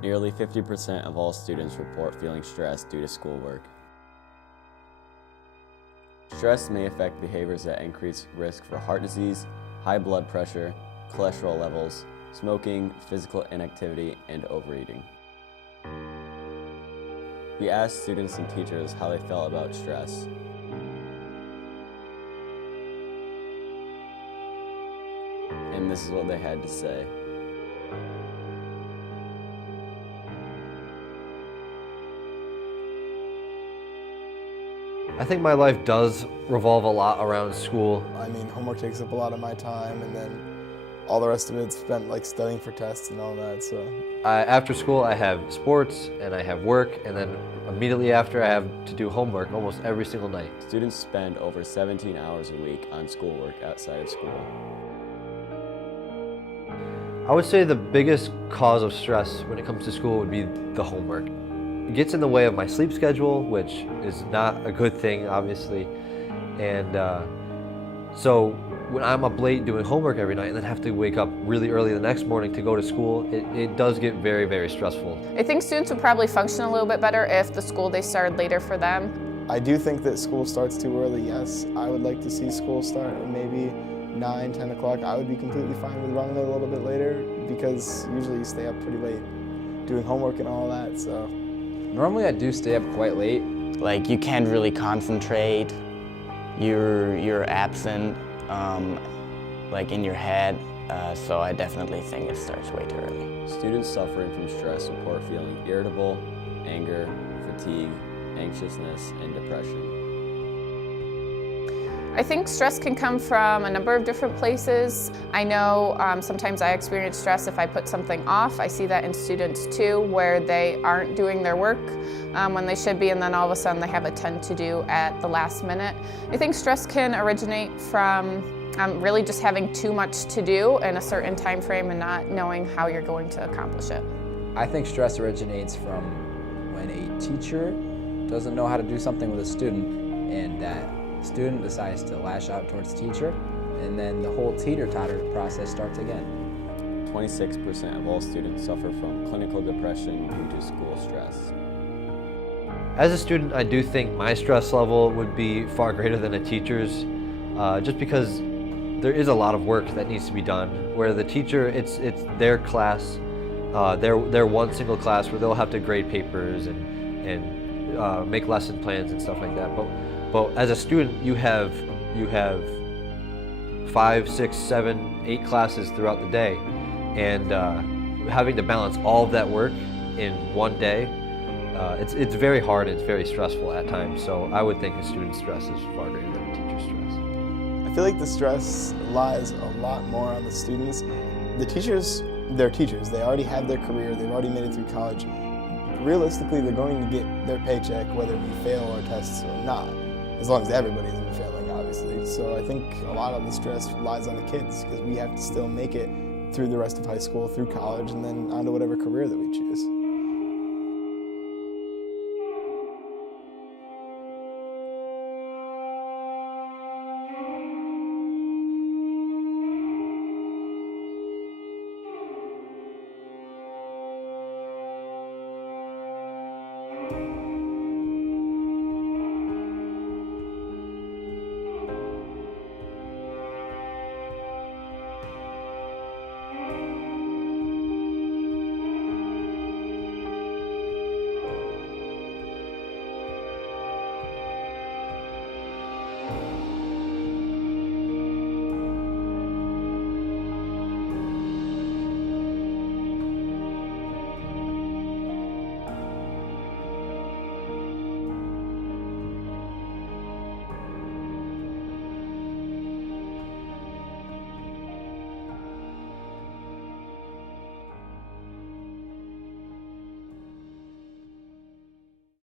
Nearly 50% of all students report feeling stressed due to schoolwork. Stress may affect behaviors that increase risk for heart disease, high blood pressure, cholesterol levels, smoking, physical inactivity, and overeating. We asked students and teachers how they felt about stress. And this is what they had to say. I think my life does revolve a lot around school. I mean, homework takes up a lot of my time, and then all the rest of it's spent like studying for tests and all that, so. After school I have sports and I have work, and then immediately after I have to do homework almost every single night. Students spend over 17 hours a week on schoolwork outside of school. I would say the biggest cause of stress when it comes to school would be the homework. It gets in the way of my sleep schedule, which is not a good thing, obviously. And so when I'm up late doing homework every night and then have to wake up really early the next morning to go to school, it does get very, very stressful. I think students would probably function a little bit better if the school day started later for them. I do think that school starts too early, yes. I would like to see school start at maybe 9, 10 o'clock. I would be completely fine with running it a little bit later because usually you stay up pretty late doing homework and all that, so. Normally I do stay up quite late. Like, you can't really concentrate, you're absent, like in your head, so I definitely think it starts way too early. Students suffering from stress report feeling irritable, anger, fatigue, anxiousness, and depression. I think stress can come from a number of different places. I know sometimes I experience stress if I put something off. I see that in students too, where they aren't doing their work when they should be, and then all of a sudden they have a ton to do at the last minute. I think stress can originate from really just having too much to do in a certain time frame and not knowing how you're going to accomplish it. I think stress originates from when a teacher doesn't know how to do something with a student, and that student decides to lash out towards the teacher, and then the whole teeter-totter process starts again. 26% of all students suffer from clinical depression due to school stress. As a student, I do think my stress level would be far greater than a teacher's, just because there is a lot of work that needs to be done, where the teacher, it's their class, their one single class where they'll have to grade papers and make lesson plans and stuff like that. But as a student, you have 5, 6, 7, 8 classes throughout the day, and having to balance all of that work in one day, it's very hard and it's very stressful at times. So I would think a student's stress is far greater than a teacher's stress. I feel like the stress lies a lot more on the students. The teachers, they're teachers. They already have their career. They've already made it through college. Realistically, they're going to get their paycheck whether we fail our tests or not, as long as everybody isn't failing, obviously. So I think a lot of the stress lies on the kids because we have to still make it through the rest of high school, through college, and then onto whatever career that we choose.